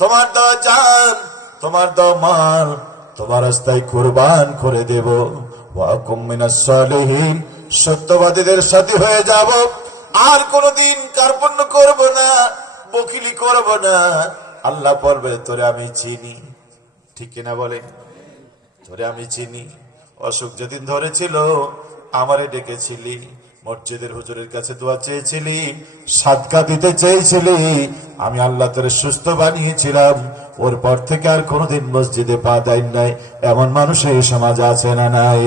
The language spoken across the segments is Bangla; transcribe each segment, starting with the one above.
তোমার দেওয়া জান, তোমার দেওয়া মাল তোমার রাস্তায় কুরবান করে দেব। ওয়া কুম মিনাস সালিহিন, সত্যবাদীদের সাথে হয়ে যাব। আর কোনদিন কার্পণ্য করব না, বকিলি করব না। আল্লাহ বলবে তোরে আমি চিনি, ঠিক কিনা বলে? তোরে আমি চিনি। অসুখ যেদিন ধরেছিল আমারে ডেকেছিলি, মসজিদের হুজুরের কাছে দোয়া চেয়েছিলি, সাদকা দিতে চেয়েছিলি, আমি আল্লাহ তোরে সুস্থ বানিয়েছিলাম। ওর পর থেকে আর কোনদিন মসজিদে পা দেয় নাই এমন মানুষ এই সমাজে আছে না নাই?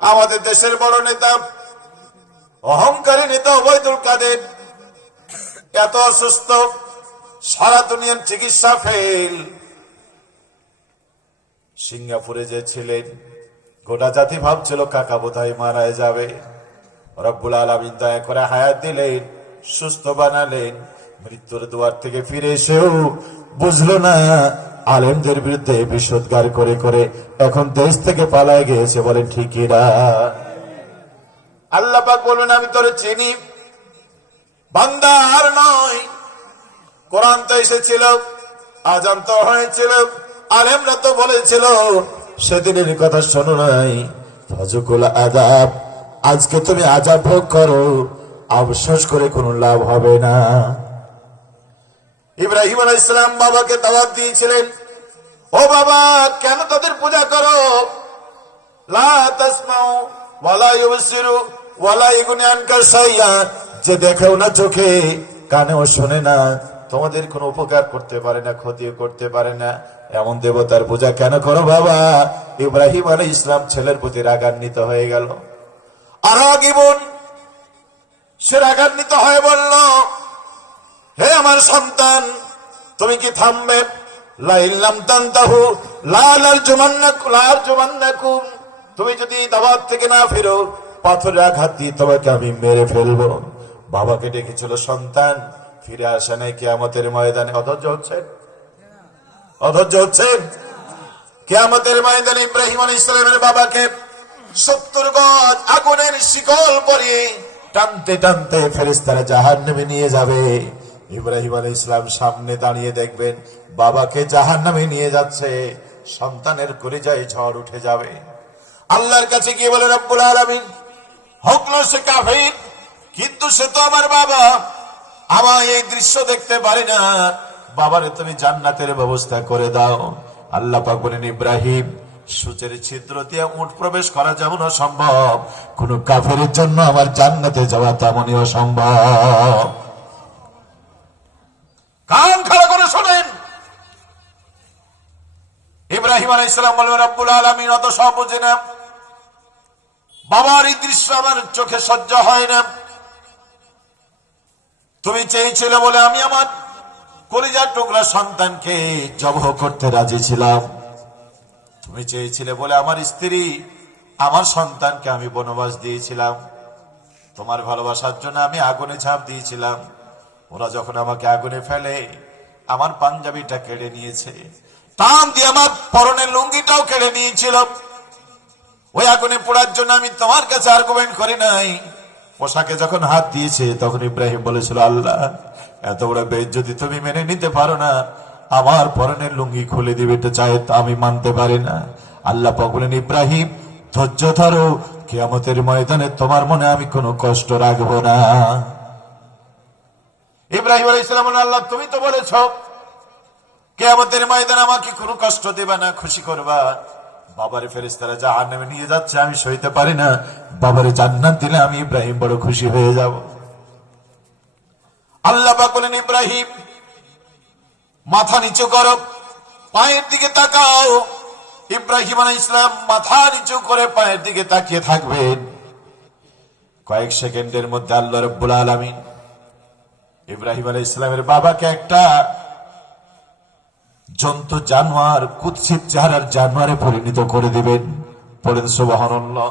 আমাদের দেশের বড় নেতা, অহংকারী নেতা ওবায়দুল কাদের এত অসুস্থ, সারা দুনিয়ার চিকিৎসা ফেল। সিঙ্গাপুরে যে ছিলেন, গোটা জাতি ভাবছিল কাকা বোধহয় মারা যাবে। রব্বুল আলামিন দয়া করে হায়াত দিলেন, সুস্থ বানালেন। মৃত্যুর দুয়ার থেকে ফিরে এসেও বুঝলো না আলেমদের বিরুদ্ধে বিষোদ্গার করে করে এখন দেশ থেকে পালায় গিয়েছে। বলেন ঠিকই না? আল্লাহ পাক বলবেন আমি তোরে চিনি, বান্দা আর নয়। কোরআন তো এসেছিল, আযান তো হয়েছিল, আলেমরা তো বলেছিল, সেদিনের কথা শোনো নাই? ফাজুকুল আযাব, আজকে তুমি আযাব ভোগ করো, আফসোস করে কোনো লাভ হবে না। ইব্রাহিম আলাইহিস সালাম বাবাকে দাওয়াত দিয়েছিলেন, ও বাবা কেন তাদের পূজা করো? লা তাসমাউ ওয়ালা ইউবসিরু ওয়ালা ইগনি আনকা শাইআ, যে দেখেও না চোখে, কানেও শোনে না, তোমাদের কোনো উপকার করতে পারে না, ক্ষতিও করতে পারে না, এমন দেবতার পূজা কেন করো বাবা? ইব্রাহিম আলাইহিস সালাম ছেলের প্রতি রাগান্বিত হয়ে গেল। আর আগিবুন, সে রাগান্বিত হয়ে বলল, হে আমার সন্তান, তুমি কি থামবে? লা ইল্লাম তানতাহু লা আরজুমান্নাকুম, তুমি যদি দাওয়াত থেকে না ফিরো, পাথরের আঘাত দিয়ে তোমাকে আমি মেরে ফেলবো। বাবাকে ডেকেছিল, সন্তান ফিরে আসে নাই কিয়ামতের ময়দানে। অধৈর্য হচ্ছেন? কিয়ামতের ময়দানে ইব্রাহিম আলাইহিস সালামের বাবাকে 70 গজ আগুনের শিকল পরিয়ে টানতে টানতে ফেরেশতারা জাহান্নামে নিয়ে যাবে। ইব্রাহিম আলাইহিস সালাম সামনে দাঁড়িয়ে দেখবেন বাবাকে জাহান্নামে নিয়ে যাচ্ছে, সন্তানের কলিজায় ঝড় উঠে যাবে। আল্লাহর কাছে গিয়ে বলে, রব্বুল আলামিন, হকলো সে কাফির, কিন্তু সে তো আমার বাবা, আমার এই দৃশ্য দেখতে পারি না, বাবারে তুমি জান্নাতের ব্যবস্থা করে দাও। আল্লাহ পাক বলেন, ইব্রাহিম, সূচের ছিদ্র দিয়ে উট প্রবেশ করা যেমন অসম্ভব, কোন কাফেরের জন্য আমার জান্নাতে যাওয়া তেমনই অসম্ভব। কান খাড়া করে শোনেন, ইব্রাহিম আলাইহিস সালাম বললেন, রব্বুল আলামিন অত সব বুঝে না, বাবার এই দৃশ্য আমার চোখে সহ্য হয় না। তুমি চেয়েছিলে বলে আমি আমার কলিজার টুকরা সন্তানকে জবাহ করতে রাজি ছিলাম। তুমি চেয়েছিলে বলে আমার স্ত্রী, আমার সন্তানকে আমি বনবাস দিয়েছিলাম। তোমার ভালোবাসার জন্য আমি আগুনে ঝাঁপ দিয়েছিলাম। ওরা যখন আমাকে আগুনে ফেলে, আমার পাঞ্জাবিটা কেড়ে নিয়েছে, টান দিয়ে আমার পরনের লুঙ্গিটাও কেড়ে নিয়েছিল। ওই আগুনে পোড়ার জন্য আমি তোমার কাছে আর্গুমেন্ট করি নাই। পোশাকে যখন হাত দিয়েছে তখন ইব্রাহিম বলেছিল, আল্লাহ এত বড় বেইজ্জতি তুমি মেনে নিতে পারো না, আমার পরনের লুঙ্গি খুলে দিবে এটা চাই, তা আমি মানতে পারি না। আল্লাহ পাক বলেন, ইব্রাহিম ধৈর্য ধরো, কিয়ামতের ময়দানে তোমার মনে আমি কোনো কষ্ট রাখবো না। ইব্রাহিম আলাইহিস সালাম বলেন, আল্লাহ তুমি তো বলেছো কিয়ামতের ময়দানে আমাকে কোনো কষ্ট দেবা না, খুশি করবা। বাবারে ফেরেশতারা জাহান্নামে নিয়ে যাচ্ছে, আমি সইতে পারি না, বাবারে জান্নাত দিলে আমি ইব্রাহিম বড় খুশি হয়ে যাব। আল্লাহ পাক বলেন, ইব্রাহিম মাথা নিচু করো, পায়ের দিকে তাকাও। ইব্রাহিম আলাইহিস সালাম মাথা নিচু করে পায়ের দিকে তাকিয়ে থাকবেন। কয়েক সেকেন্ডের মধ্যে আল্লাহ রাব্বুল আলামিন ইব্রাহিম আলাইহিস সালামের বাবাকে একটা জন্তু জানোয়ার, কুৎসিত চেহারার জানোয়ারে পরিণত করে দিবেন। পড়েন সুবহানাল্লাহ।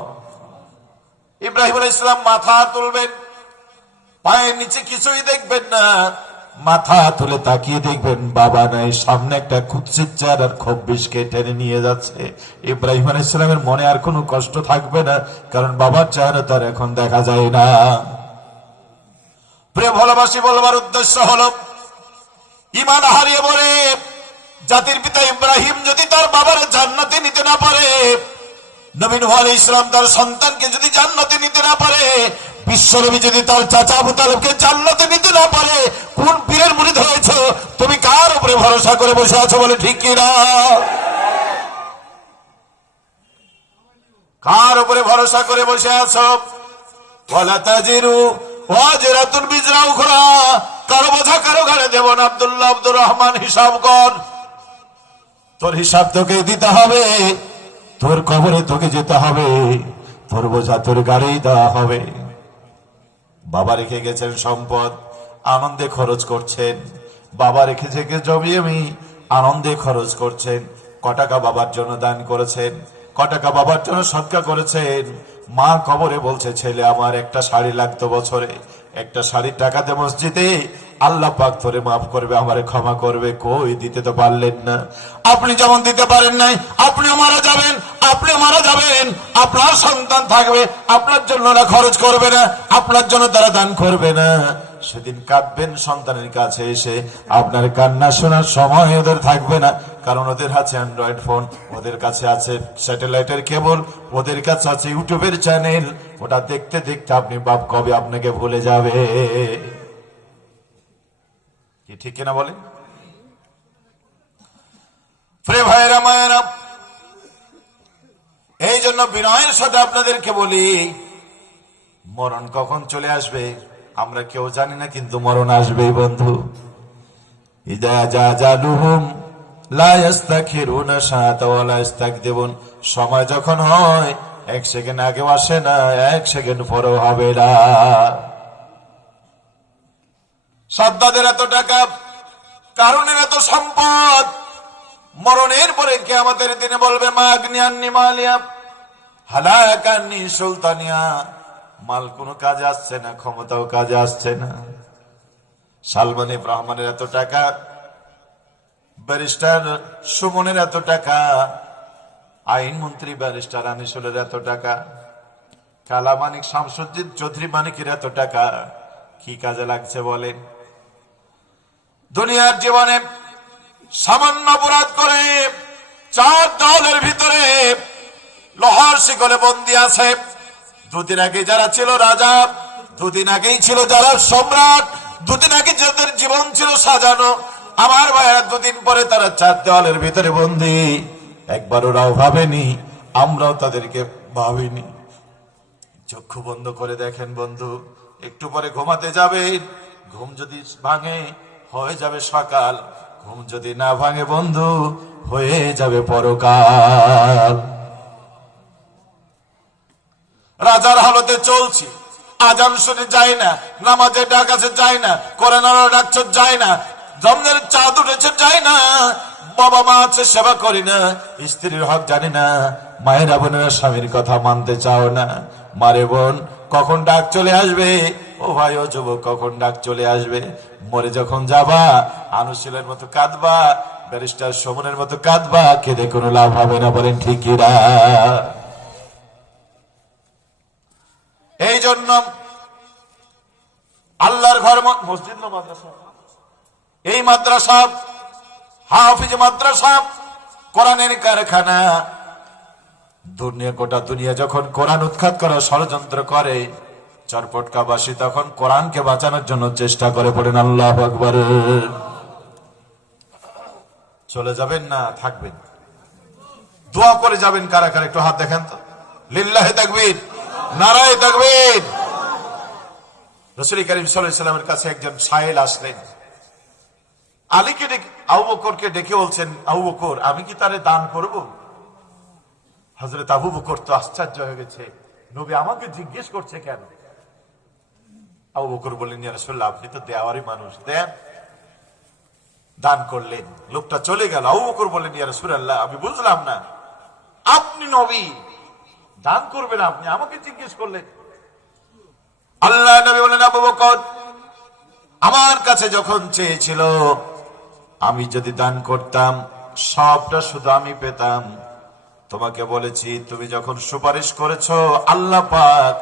ইব্রাহিম আলাইহিস সালাম মাথা তুলবেন, পায়ের নিচে কিছুই দেখবেন না, মাথা তুলে তাকিয়ে দেখবেন বাবা নাই, সামনে একটা কুৎসিত চেহারার খব্বিশকে টেনে নিয়ে যাচ্ছে। ইব্রাহিম আলাইহিস সালামের মনে আর কোনো কষ্ট থাকবে না, কারণ বাবার চেহারা তার এখন দেখা যায় না। প্রিয় ভালোবাসি, বলবার উদ্দেশ্য হলো ঈমান হারিয়ে বলে জাতির পিতা ইব্রাহিম যদি তার বাবার জান্নাতে নিতে না পারে, নবী নূহ আলাইহিস সালাম তার সন্তানকে যদি জান্নাতে নিতে না পারে, বিশ্বনবী যদি তার চাচা আবু তালেবকে জান্নাতে নিতে না পারে, কোন পীরের মুরিদ হয়েছে? তুমি কার উপরে ভরসা করে বসে আছো বলে ঠিক কিনা? কার উপরে ভরসা করে বসে আছো? ওয়ালা তাজিরু ওয়াজিরাতুন বিজরা উখরা, কারো বোঝা কারো ঘাড়ে দেব না। আব্দুল্লাহ আব্দুর রহমান, হিসাব কর, তোর হিসাব তোকে দিতে হবে, তোর কবরে তোকে যেতে হবে, তোর বোঝা তোর গাড়ি দেওয়া হবে। বাবা রেখে গেছেন সম্পদ, আনন্দে খরচ করছেন। বাবা রেখেছে জমি আমি, আনন্দে খরচ করছেন। ক টাকা বাবার জন্য দান করেছেন, ক টাকা বাবার জন্য সদকা করেছেন। মা কবরে বলছে, ছেলে আমার একটা শাড়ি লাগতো বছরে, একটা শাড়ির টাকাতে মসজিদে, আল্লাহ পাক তোরে মাফ করবে, আমারে ক্ষমা করবে। কই দিতে তো পারলেন না। আপনি যেমন দিতে পারেন নাই, আপনিও মারা যাবেন, আপনিও মারা যাবেন। আপনার সন্তান থাকবে, আপনার জন্য ওরা খরচ করবে না, আপনার জন্য তারা দান করবে না। সেদিন কাঁদবেন সন্তানের কাছে এসে, আপনার কান্না শোনার সময় ওদের থাকবে না। কারণ ওদের আছে অ্যান্ড্রয়েড ফোন, ওদের কাছে আছে স্যাটেলাইটের কেবল, ওদের কাছে আছে ইউটিউবের চ্যানেল। ওটা দেখতে দেখতে আপনি বাপ কবে আপনাকে ভুলে যাবে। কি ঠিক কিনা বলেন? প্রিয় ভাইয়েরা মায়েরা, এই জন্য বিনয়ের সাথে আপনাদেরকে বলি, মরণ কখন চলে আসবে আমরা কেউ জানি না, কিন্তু মরণ আসবেই বন্ধু। ইদা জাজালুহুম লা ইস্তাখিরুনা সাআতা ওয়া লা ইস্তাকদিমুন, সময় যখন হয় 1 সেকেন্ড আগেও আসে না, 1 সেকেন্ড পরেও হবে না। সাদ্দাদের এত টাকা, কারণের এত সম্পদ, মরণের পরে কিয়ামতের দিনে বলবে মা আগনিয়ান্নি মালিয়া হালাকান্নি সুলতানিয়া, মাল কোনো কাজে আসছে না, ক্ষমতাও কাজে আসছে না। সালমান ইব রহমানের এত টাকা, ব্যারিস্টার সুমনের এত টাকা, আইনমন্ত্রী ব্যারিস্টার আনিসুলের এত টাকা, কালামানিক শামসুদ্দিন চৌধুরী মানিকের এত টাকা, কি কাজে লাগছে বলেন? দুনিয়ার জীবনে সামান্য অপরাধ করে 4 দেওয়ালের ভিতরে লোহার শিকলে বন্দী আছে। দুদিন আগে যারা ছিল রাজা, দুদিন আগেই ছিল যারা সম্রাট, দুদিন আগে যাদের জীবন ছিল সাজানো, আমার ভাইয়েরা দুদিন পরে তারা 4 দেওয়ালের ভিতরে বন্দী। একবার ওরাও ভাবেনি, আমরাও তাদেরকে ভাবিনি। চক্ষু বন্ধ করে দেখেন বন্ধু, একটু পরে ঘুমাতে যাবে, ঘুম যদি ভাঙে হয়ে যাবে সকাল, ঘুম যদি না ভাঙে বন্ধু হয়ে যাবে পরকাল। রাজার হালতে চলছি, আজান শুনে যায় না, নামাজে ডাক আছে যায় না, কোরআনের ডাকছ যায় না, জমনের চাঁদ উঠেছে যায় না, বাবা মা আছে সেবা করি না, স্ত্রীর হক জানি না, মায়েরা বোনেরা স্বামীর কথা মানতে চাও না। মারে বোন কখন ডাক চলে আসবে, ও ভাই ও যুবক কখন ডাক চলে আসবে। মরে যখন যাবা আনুশীলের মতো কাঁদবা, ব্যারিস্টার সুমনের মতো কাঁদবা, কেঁদে কোনো লাভ হবে না, বলেন ঠিকই না? এই জন্য আল্লাহর ঘর মসজিদ না মাদ্রাসা, এই মাদ্রাসা হাফিজ মাদ্রাসা কোরআনের কারখানা। দুনিয়া, গোটা দুনিয়া যখন কোরআন উৎখাত করার ষড়যন্ত্র করে, চরপটকাবাসী তখন কোরআনকে বাঁচানোর জন্য চেষ্টা করে। পড়েন আল্লাহু আকবার। চলে যাবেন না থাকবেন? দোয়া করে যাবেন কারা কারা, একটু হাত দেখেন তো। লিল্লাহি তাকবীর, নারায়ে তাকবীর। রাসূল করিম সাল্লাল্লাহু আলাইহি ওয়াসাল্লামের কাছে একজন সায়েল আসলেন, আলীকে ডেকে, আবু বকরকে ডেকে বলছেন, আবু বকর আমি কি তারে দান করব? হযরত আবু বকর তো আশ্চর্য হয়ে গেছে, নবী আমাকে জিজ্ঞেস করছে কেন? আবু বকর বললেন, ইয়া রাসূলুল্লাহ আপনি তো দেওয়ারই মানুষ, দেন। দান করলেন, লোকটা চলে গেল। আবু বকর বললেন, ইয়া রাসূলুল্লাহ আমি বুঝলাম না, আপনি নবী, দান করবেন, আপনি আমাকে জিজ্ঞেস করলেন। আল্লাহ নবী বলেন, আবু বকর আমার কাছে যখন চেয়েছিল, আমি যদি দান করতাম সবটা শুধু আমি পেতাম। তোমাকে বলেছি তুমি যখন সুপারিশ করেছো আল্লাহ পাক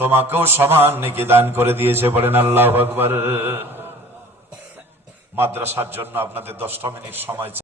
তোমাকেও সমান নেকি দান করে দিয়েছে। বলেন আল্লাহু আকবার। মাদ্রাসার জন্য আপনাদের 10টা মিনিট সময়